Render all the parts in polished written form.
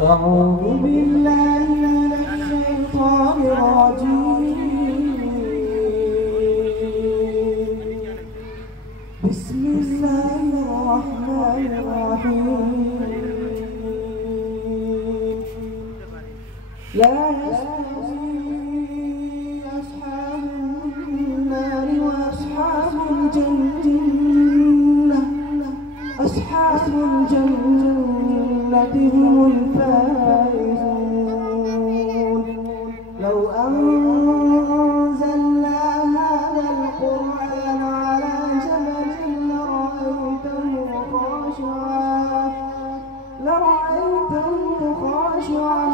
أعوذ بالله من الشيطان الرجيم. بسم الله الرحمن الرحيم. لا يستوي أصحاب النار وأصحاب الجنة. أصحاب الجنة هم الفائزون. لو أنزلنا هذا القرآن على جبل لرأيته خاشعا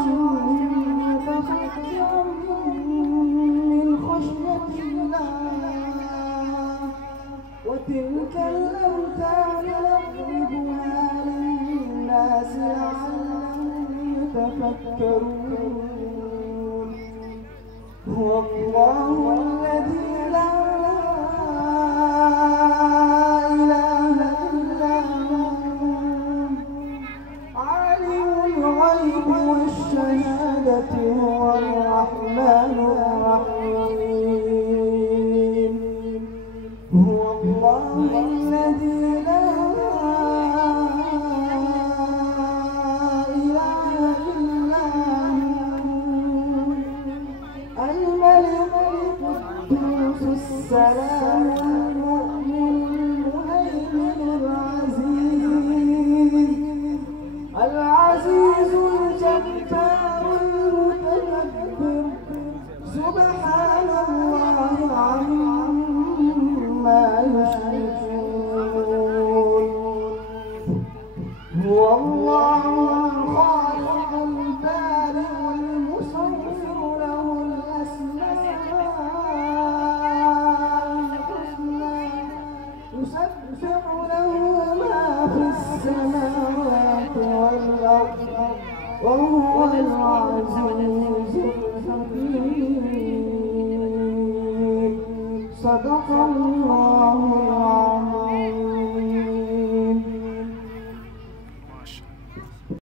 متصدعا من خشية الله. وتلك الأمثال نضربها للناس لعلهم يتفكرون. هو الله الذي لا إله إلا هو عالم الغيب والشهادة هو الرحمن الرحيم. هو الله الذي لا إله إلا هو الملك القدوس السلام المؤمن المهيمن العزيز الجبار المتكبر. سبحان الله عما يشركون. هو الله الخالق البارئ المصور له الأسماء الحسنى. يسبح له ما في السماوات والأرض وهو العزيز الحكيم. صدق الله العظيم.